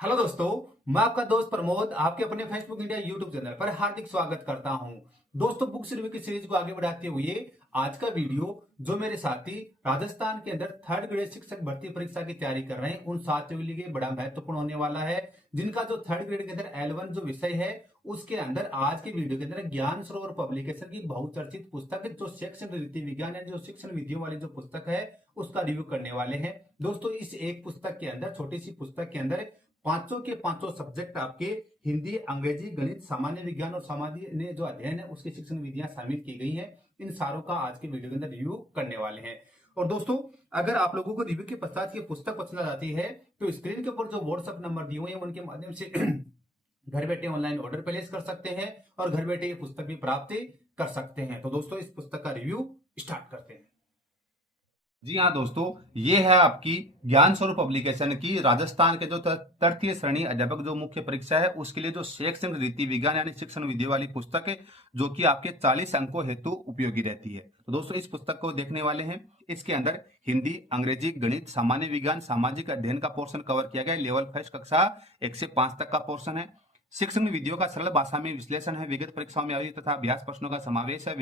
Hello दोस्तों, मैं आपका दोस्त प्रमोद आपके अपने फेसबुक इंडिया यूट्यूब चैनल पर हार्दिक स्वागत करता हूं। दोस्तों, बुक्स रिव्यू की सीरीज को आगे बढ़ाते हुए आज का वीडियो जो मेरे साथी राजस्थान के अंदर थर्ड ग्रेड शिक्षक भर्ती परीक्षा की तैयारी कर रहे हैं उन साथियों के लिए बड़ा महत्वपूर्ण होने वाला है, जिनका जो थर्ड ग्रेड के अंदर L1 जो विषय है उसके अंदर आज के वीडियो के अंदर ज्ञान सरोवर पब्लिकेशन की बहुचर्चित पुस्तक जो शिक्षण रीति विज्ञान है, जो शिक्षण विधियों वाली जो पुस्तक है उसका रिव्यू करने वाले हैं। दोस्तों, इस एक पुस्तक के अंदर, छोटी सी पुस्तक के अंदर पांचों के पांचों सब्जेक्ट आपके हिंदी, अंग्रेजी, गणित, सामान्य विज्ञान और सामान्य जो अध्ययन है उसकी शिक्षण विधियां शामिल की गई हैं। इन सारों का आज के वीडियो के अंदर रिव्यू करने वाले हैं। और दोस्तों, अगर आप लोगों को रिव्यू के पश्चात ये पुस्तक पसंद आती है तो स्क्रीन के ऊपर जो व्हाट्सएप नंबर दिए हुए हैं उनके माध्यम से घर बैठे ऑनलाइन ऑर्डर प्लेस कर सकते हैं और घर बैठे ये पुस्तक भी प्राप्त कर सकते हैं। तो दोस्तों, इस पुस्तक का रिव्यू स्टार्ट करते हैं। जी हाँ दोस्तों, ये है आपकी ज्ञान स्वरूप पब्लिकेशन की राजस्थान के जो तृतीय श्रेणी अध्यापक जो मुख्य परीक्षा है उसके लिए जो शैक्षणिक रीति विज्ञान यानी शिक्षण विधि वाली पुस्तक है, जो कि आपके 40 अंकों हेतु उपयोगी रहती है। तो दोस्तों, इस पुस्तक को देखने वाले हैं। इसके अंदर हिंदी, अंग्रेजी, गणित, सामान्य विज्ञान, सामाजिक अध्ययन का पोर्शन कवर किया गया है। लेवल फर्स्ट कक्षा 1 से 5 तक का पोर्शन है। शिक्षण विधियों का सरल भाषा में विश्लेषण है। विगत परीक्षाओं में आई तथा अभ्यास प्रश्नों का समावेश है।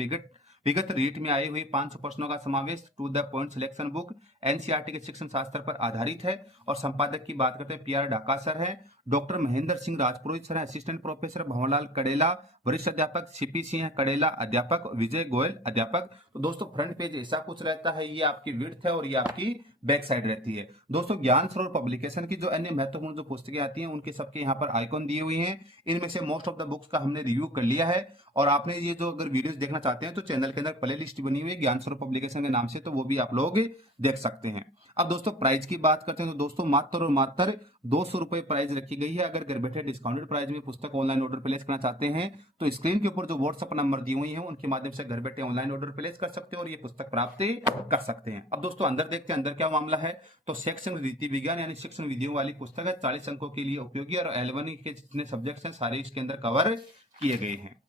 विगत रीट में आए हुए 500 प्रश्नों का समावेश to the point selection book NCERT के शिक्षण शास्त्र पर आधारित है। और संपादक की बात करते हैं, पीआर ढाका सर है, डॉक्टर महेंद्र सिंह राजपुरोहित सर है, असिस्टेंट प्रोफेसर भंवरलाल कड़ेला वरिष्ठ अध्यापक, सीपी सिंह है कड़ेला अध्यापक, विजय गोयल अध्यापक। तो दोस्तों, फ्रंट पेज ऐसा कुछ रहता है, ये आपकी विड्थ है और ये आपकी बैक साइड रहती है। दोस्तों, ज्ञान सरोवर पब्लिकेशन की जो अन्य महत्वपूर्ण जो पुस्तकें आती हैं उनके सबके यहाँ पर आइकॉन दिए हुए हैं। इनमें से मोस्ट ऑफ द बुक्स का हमने रिव्यू कर लिया है। और आपने ये जो अगर वीडियोस देखना चाहते हैं तो चैनल के अंदर प्ले लिस्ट बनी हुई है ज्ञान स्वरूप पब्लिकेशन के नाम से, तो वो भी आप लोग देख सकते हैं। अब दोस्तों, प्राइस की बात करते हैं तो दोस्तों मात्र और मात्र 200 रुपए प्राइस रखी गई है। अगर घर बैठे डिस्काउंटेड प्राइस में पुस्तक ऑनलाइन ऑर्डर प्लेस करना चाहते हैं तो स्क्रीन के ऊपर जो व्हाट्सएप नंबर दी हुई है उनके माध्यम से घर बैठे ऑनलाइन ऑर्डर प्लेस कर सकते हैं और ये पुस्तक प्राप्त कर सकते हैं। अब दोस्तों, अंदर देखते हैं अंदर क्या मामला है। तो शिक्षण रीति विज्ञान यानी शिक्षण विधियों वाली पुस्तक है, 40 अंकों के लिए उपयोगी और L1 के जितने सब्जेक्ट्स हैं सारे इसके अंदर कवर किए गए हैं।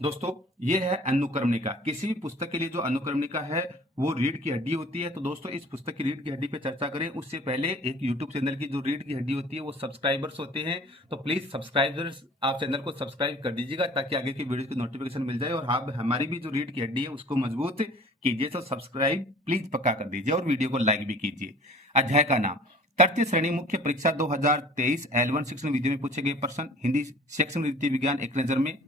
दोस्तों, ये है अनुक्रमणिका। किसी भी पुस्तक के लिए जो अनुक्रमणिका है वो रीढ़ की हड्डी होती है। तो दोस्तों, इस पुस्तक की रीढ़ की हड्डी पे चर्चा करें उससे पहले एक यूट्यूब चैनल की जो रीढ़ की हड्डी होती है वो सब्सक्राइबर्स होते हैं। तो प्लीज सब्सक्राइबर्स आप चैनल को सब्सक्राइब कर दीजिएगा ताकि आगे की वीडियो की नोटिफिकेशन मिल जाए और आप हमारी भी जो रीढ़ की हड्डी है उसको मजबूत कीजिए। तो सब्सक्राइब प्लीज पक्का कर दीजिए और वीडियो को लाइक भी कीजिए। अध्याय का नाम तृतीय श्रेणी मुख्य परीक्षा 2023 L1 शिक्षण विधि में पूछे गए प्रश्न। हिंदी शिक्षण रीति विज्ञान एक नजर में।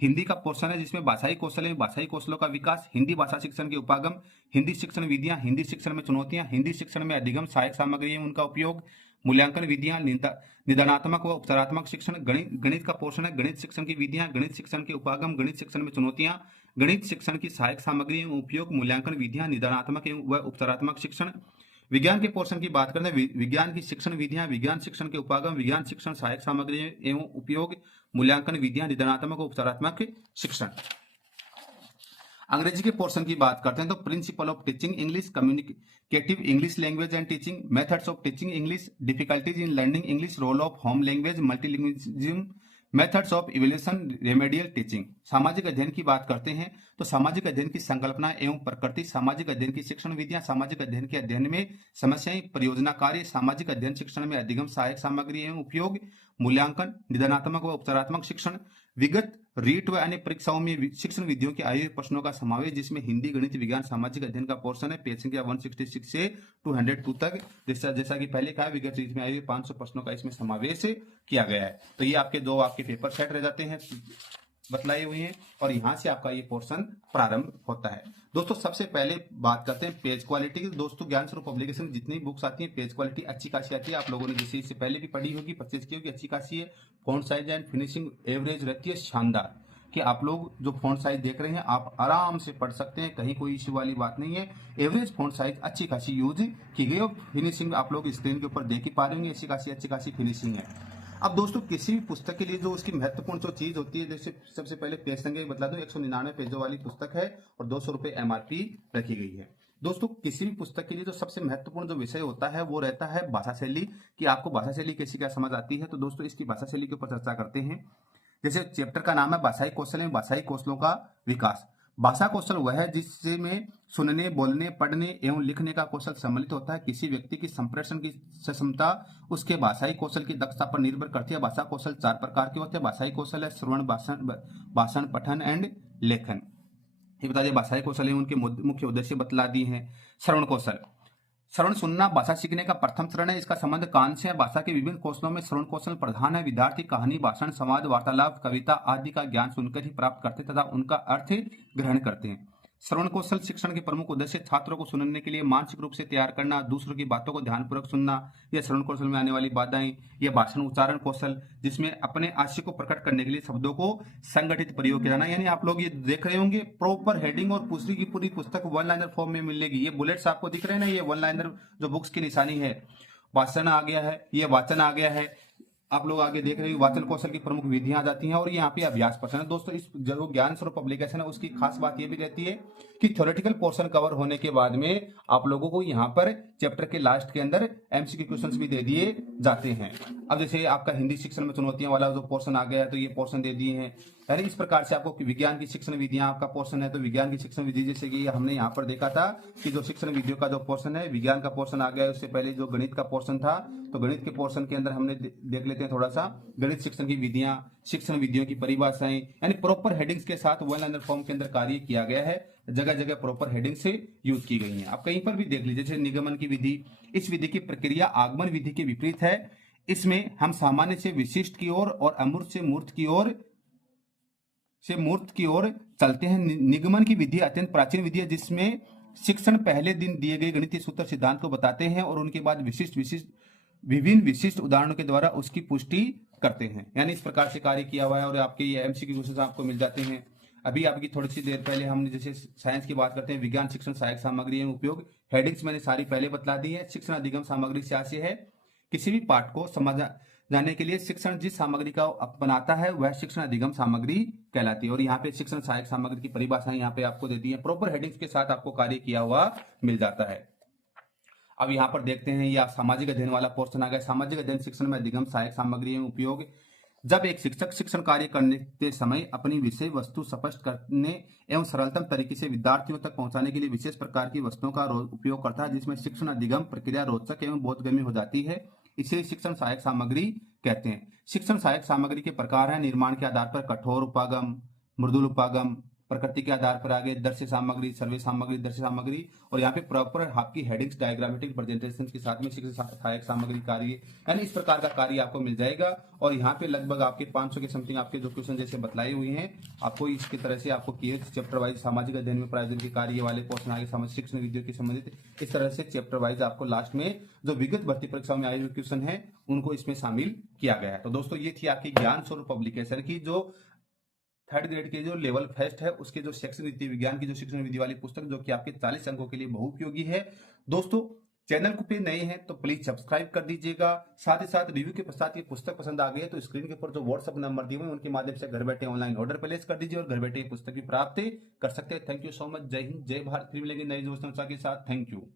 हिंदी का पोर्शन है जिसमें भाषाई कौशल में भाषाई कौशलों का विकास, हिंदी भाषा शिक्षण के उपागम, हिंदी शिक्षण विधियां, हिंदी शिक्षण में चुनौतियां, हिंदी शिक्षण में अधिगम सहायक सामग्री एवं उनका उपयोग, मूल्यांकन विधियां, निदानात्मक व उपचारात्मक शिक्षण, गणित का पोर्शन है गणित शिक्षण की विधियां, गणित शिक्षण के उपागम, गणित शिक्षण में चुनौतियां, गणित शिक्षण की सहायक सामग्री एवं उपयोग, मूल्यांकन विधियां, निदानात्मक व उपचारात्मक शिक्षण। विज्ञान के पोर्शन की बात करते हैं, विज्ञान की शिक्षण विधियां, विज्ञान शिक्षण के उपागम, विज्ञान शिक्षण सहायक सामग्री एवं उपयोग, मूल्यांकन विधियां, निदानात्मक और उपचारात्मक शिक्षण। अंग्रेजी के पोर्शन की बात करते हैं तो principle of teaching English, communicative English language and teaching, methods of teaching English, difficulties in learning English, role of home language, multilingualism, methods of evaluation, remedial teaching. सामाजिक अध्ययन की बात करते हैं तो सामाजिक अध्ययन की संकल्पना एवं प्रकृति, सामाजिक अध्ययन की शिक्षण विधियां, सामाजिक अध्ययन के अध्ययन में समस्याएं, परियोजना कार्य, सामाजिक अध्ययन शिक्षण में अधिगम सहायक सामग्री एवं उपयोग, मूल्यांकन, निदानात्मक व उपचारात्मक शिक्षण, विगत रीट व अन्य परीक्षाओं में शिक्षण विधियों के आए हुए प्रश्नों का समावेश जिसमें हिंदी, गणित, विज्ञान, सामाजिक अध्ययन का पोर्शन है। पेज संख्या 166 से 202 तक। जैसा कि पहले कहा, विगत रीट में आए हुए 500 प्रश्नों का इसमें समावेश किया गया है। तो ये आपके दो पेपर सेट रह जाते हैं बतलाए हुए हैं और यहाँ से आपका ये पोर्शन प्रारंभ होता है। दोस्तों, सबसे पहले बात करते हैं पेज क्वालिटी की। दोस्तों, ज्ञान स्वरूप पब्लिकेशन में जितनी बुक्स आती हैं पेज क्वालिटी अच्छी खासी आती है। आप लोगों ने जैसे इससे पहले भी पढ़ी होगी, परचेज की होगी, अच्छी खासी है। Font size and finishing average रहती है शानदार, कि आप लोग जो फॉन्ट साइज देख रहे हैं आप आराम से पढ़ सकते हैं, कहीं कोई इश्यू वाली बात नहीं है। एवरेज फॉन्ट साइज अच्छी खासी यूज की गई और फिनिशिंग आप लोग स्क्रीन के ऊपर देख ही पा रहे होंगे, अच्छी खासी फिनिशिंग है। अब दोस्तों, किसी भी पुस्तक के लिए जो उसकी महत्वपूर्ण जो चीज होती है, जैसे सबसे पहले पेज संख्या बता दूं, 199 पेजों वाली पुस्तक है और 200 रुपए MRP रखी गई है। दोस्तों, किसी भी पुस्तक के लिए जो सबसे महत्वपूर्ण जो विषय होता है वो रहता है भाषा शैली, कि आपको भाषा शैली कैसी क्या समझ आती है। तो दोस्तों, इसकी भाषा शैली के ऊपर चर्चा करते हैं। जैसे चैप्टर का नाम है भाषाई कौशल एवं भाषाई कौशलों का विकास। भाषा कौशल वह है जिसमें सुनने, बोलने, पढ़ने एवं लिखने का कौशल सम्मिलित होता है। किसी व्यक्ति की संप्रेषण की क्षमता उसके भाषाई कौशल की दक्षता पर निर्भर करती है। भाषा कौशल 4 प्रकार के होते हैं। भाषाई कौशल है श्रवण, भाषण, पठन एंड लेखन। ये बता दिए भाषाई कौशल है, उनके मुख्य उद्देश्य बतला दिए हैं। श्रवण कौशल, श्रवण सुनना भाषा सीखने का प्रथम चरण है। इसका संबंध कान से है। भाषा के विभिन्न कौशलों में श्रवण कौशल प्रधान है। विद्यार्थी कहानी, भाषण, संवाद, वार्तालाप, कविता आदि का ज्ञान सुनकर ही प्राप्त करते तथा उनका अर्थ ग्रहण करते हैं। श्रवण कौशल शिक्षण के प्रमुख उद्देश्य छात्रों को सुनने के लिए मानसिक रूप से तैयार करना, दूसरों की बातों को ध्यानपूर्वक सुनना, यह श्रवण कौशल में आने वाली बाधाएं। यह भाषण उच्चारण कौशल, जिसमें अपने आशय को प्रकट करने के लिए शब्दों को संगठित प्रयोग किया जाना। यानी आप लोग ये देख रहे होंगे प्रॉपर हेडिंग और पूरी की पूरी पुस्तक वन लाइनर फॉर्म में मिलेगी। ये बुलेट्स आपको दिख रहे हैं ना, ये वन लाइनर जो बुक्स की निशानी है। भाषण आ गया है, ये वाचन आ गया है। आप लोग आगे देख रहे हैं वाचन कौशल की प्रमुख विधियां आ जाती हैं और यहाँ पे अभ्यास प्रश्न है। दोस्तों इस जो ज्ञान स्वरूप पब्लिकेशन है उसकी खास बात ये भी रहती है कि थ्योरेटिकल पोर्शन कवर होने के बाद में आप लोगों को यहाँ पर चैप्टर के लास्ट के अंदर एमसीक्यू क्वेश्चंस भी दे दिए जाते हैं। अब जैसे आपका हिंदी शिक्षण में चुनौतियां वाला जो पोर्शन आ गया है तो ये पोर्शन दे दिए हैं। यानी इस प्रकार से आपको विज्ञान की शिक्षण विधियां आपका पोर्शन है तो विज्ञान की शिक्षण विधि, जैसे कि हमने यहाँ पर देखा था कि जो शिक्षण विधियों का जो पोर्शन है विज्ञान का पोर्शन आ गया है। उससे पहले जो गणित का पोर्शन था तो गणित के पोर्शन के अंदर हमने देख लेते हैं थोड़ा सा गणित शिक्षण की विधियां, शिक्षण विधियों की परिभाषाएं, यानी प्रॉपर हेडिंग्स के साथ वन लाइनर फॉर्म के अंदर कार्य किया गया है। जगह जगह प्रॉपर हेडिंग से यूज की गई है। आप कहीं पर भी देख लीजिए जैसे निगमन की विधि, इस विधि की प्रक्रिया आगमन विधि के विपरीत है। इसमें हम सामान्य से विशिष्ट की ओर और अमूर्त से मूर्त की ओर चलते हैं। निगमन की विधि अत्यंत प्राचीन विधि है जिसमें शिक्षण पहले दिन दिए गए गणितीय सूत्र सिद्धांत को बताते हैं और उनके बाद विभिन्न विशिष्ट उदाहरणों के द्वारा उसकी पुष्टि करते हैं। यानी इस प्रकार से कार्य किया हुआ है और आपके ये एमसीक्यू क्वेश्चन आपको मिल जाते हैं। अभी आपकी थोड़ी सी देर पहले हमने जैसे साइंस की बात करते हैं, विज्ञान शिक्षण सहायक सामग्री एवं उपयोग, हेडिंग्स मैंने सारी पहले बतला दी है। शिक्षण अधिगम सामग्री से आशय है किसी भी पाठ को समझ जाने के लिए शिक्षण जिस सामग्री का बनाता है वह शिक्षण अधिगम सामग्री कहलाती है। और यहाँ पे शिक्षण सहायक सामग्री की परिभाषाएं यहाँ पे आपको देती है। प्रॉपर हेडिंग्स के साथ आपको कार्य किया हुआ मिल जाता है। अब यहाँ पर देखते हैं यह सामाजिक अध्ययन वाला पोर्शन आ गया। सामाजिक अध्ययन शिक्षण में अधिगम सहायक सामग्री एवं उपयोग, जब एक शिक्षक शिक्षण कार्य करने के समय अपनी विषय वस्तु स्पष्ट करने एवं सरलतम तरीके से विद्यार्थियों तक पहुंचाने के लिए विशेष प्रकार की वस्तुओं का उपयोग करता है जिसमें शिक्षण अधिगम प्रक्रिया रोचक एवं बोधगम्य हो जाती है, इसे शिक्षण सहायक सामग्री कहते हैं। शिक्षण सहायक सामग्री के प्रकार है निर्माण के आधार पर कठोर उपागम, मृदुल उपागम, प्रकृति के आधार पर आगे दृश्य सामग्री, सर्वे सामग्री, दृश्य सामग्री। और यहाँ पे प्रॉपर आपकी हेडिंग्स डायग्रामेटिक प्रेजेंटेशन के साथ में शिक्षण सहायक सामग्री कार्य, यानी इस प्रकार का कार्य आपको मिल जाएगा। और यहाँ पे लगभग आपके 500 के समथिंग आपके जो क्वेश्चन जैसे बतलाए हुए हैं आपको इसकी तरह से आपको किए चैप्टर वाइज सामाजिक अध्ययन में प्रायोजन के कार्य वाले पोर्शन आगे सामाजिक शिक्षण विधियों के संबंधित इस तरह से चैप्टर वाइज आपको लास्ट में जो विगत भर्ती परीक्षाओं में आए हुए क्वेश्चन है उनको इसमें शामिल किया गया है। तो दोस्तों ये थी आपकी ज्ञान स्वरूप पब्लिकेशन की जो 3rd ग्रेड के जो लेवल फर्स्ट है उसके जो शिक्षण नीति विज्ञान की जो शिक्षण विधि वाली पुस्तक जो कि आपके 40 अंकों के लिए बहुउपयोगी है। दोस्तों चैनल को पे नए हैं तो प्लीज सब्सक्राइब कर दीजिएगा। साथ ही साथ रिव्यू के पश्चात ये पुस्तक पसंद आ गई है तो स्क्रीन के ऊपर जो व्हाट्सएप नंबर दिए हुए हैं उनके माध्यम से घर बैठे ऑनलाइन ऑर्डर प्लेस कर दीजिए और घर बैठे पुस्तक भी प्राप्त कर सकते हैं। Thank you so much. जय हिंद, जय भारत। फिर मिलेंगे नए दोस्तों के साथ। Thank you.